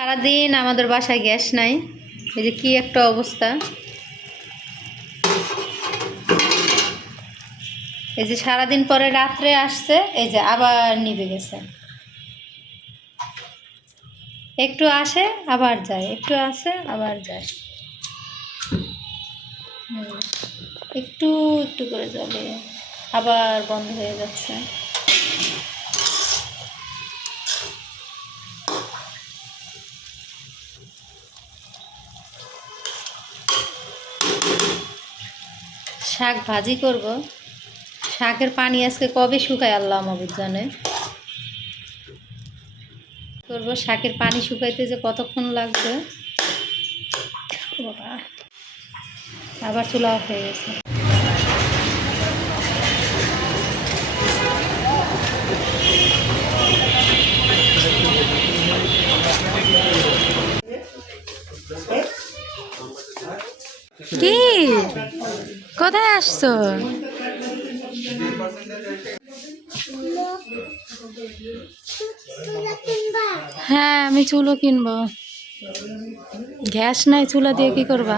সারাদিন আমাদের বাসায় গ্যাস নাই, এই যে কি একটা অবস্থা। এই যে সারাদিন পরে রাত্রে আসছে, এই যে আবার নিভে গেছে। একটু আসে আবার যায়, একটু আসে আবার যায়। একটু একটু করে জ্বলে আবার বন্ধ হয়ে যাচ্ছে। শাক ভাজি করব। শাকের পানি আজকে কবে শুকায় আল্লাহ মাবুদ জানে। করবো শাকের পানি শুকাইতে যে কতক্ষণ লাগবে। বাবা, আবার চুলা অফ হয়ে গেছে। কি কোথায় আসছো? হ্যাঁ, আমি চুলো কিনবো। গ্যাস নাই, চুলা দিয়ে কি করবা?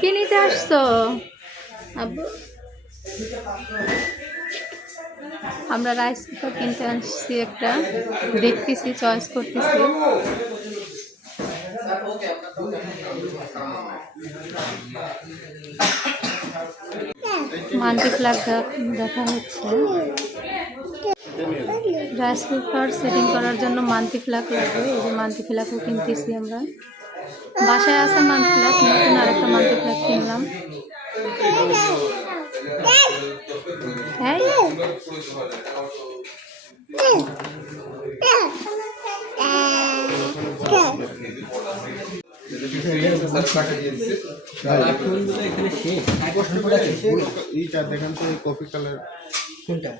কি নিতে আসছো আব্বু? আমরা রাইস কুকার কিনতে আসছি একটা, দেখতেছি, চয়েস করতেছি। মাল্টি প্লাগ দেখা হচ্ছে। রাইস কুকার সেটিং করার জন্য মাল্টি প্লাগ লাগবে। এই যে মাল্টি প্লাগও কিনতেছি আমরা। বাসায় আছে মাল্টি প্লাগ, নতুন আরেকটা মাল্টি প্লাগ কিনলাম। কফি কালার কোনটা?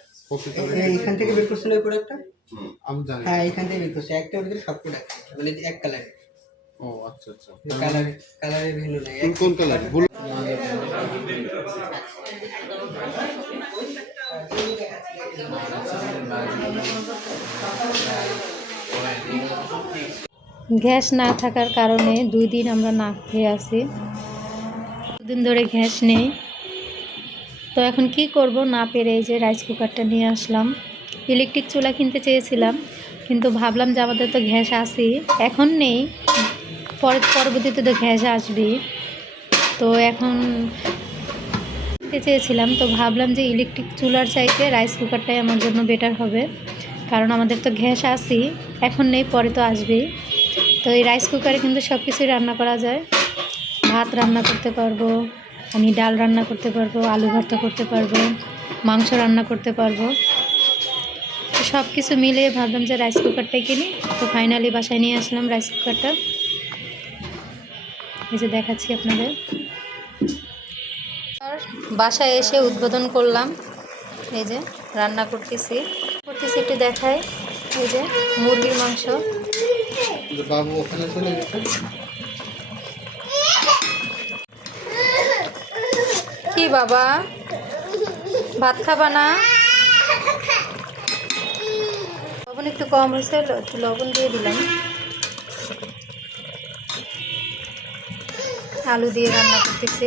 এইখান থেকে বের করছেন ওই প্রোডাক্টটা? আমি জানি। হ্যাঁ, এইখান থেকে বের করছে। একটার ভিতরে সব প্রোডাক্ট মানে এক কালারে। ও আচ্ছা আচ্ছা। কালারের ভিন্ন নাই। কোন কালার? ব্লু। গ্যাস না থাকার কারণে 2 দিন আমরা না খেয়ে আছি। 2 দিন ধরে গ্যাস নেই। তো এখন কি করব না পেরে এই যে রাইস কুকারটা নিয়ে আসলাম। ইলেকট্রিক চুলা কিনতে চেয়েছিলাম, কিন্তু ভাবলাম যে আমাদের তো গ্যাস আছেই, এখন নেই, পরবর্তীতে তো গ্যাস আসবেই। তো এখন কিনতে চেয়েছিলাম, তো ভাবলাম যে ইলেকট্রিক চুলার চাইতে রাইস কুকারটাই আমার জন্য বেটার হবে, কারণ আমাদের তো গ্যাস আছেই, এখন নেই, পরে তো আসবেই। তো এই রাইস কুকারে কিন্তু সব কিছুই রান্না করা যায়। ভাত রান্না করতে পারবো, আমি ডাল রান্না করতে পারবো, আলু ভর্তা করতে পারবো, মাংস রান্না করতে পারবো। তো সব কিছু মিলিয়ে ভাবলাম যে রাইস কুকারটাই কিনি। তো ফাইনালি বাসায় নিয়ে আসলাম রাইস কুকারটা। এই যে দেখাচ্ছি আপনাদের। বাসায় এসে উদ্বোধন করলাম, এই যে রান্না করতেছি একটু দেখাই। এই যে মুরগির মাংস। বাবু ওখানে চলে গেছে। কি বাবা, ভাত খাবা না? লবণ একটু কম হয়েছে, একটু লবণ দিয়ে দিলাম। আলু দিয়ে রান্না করতেছি।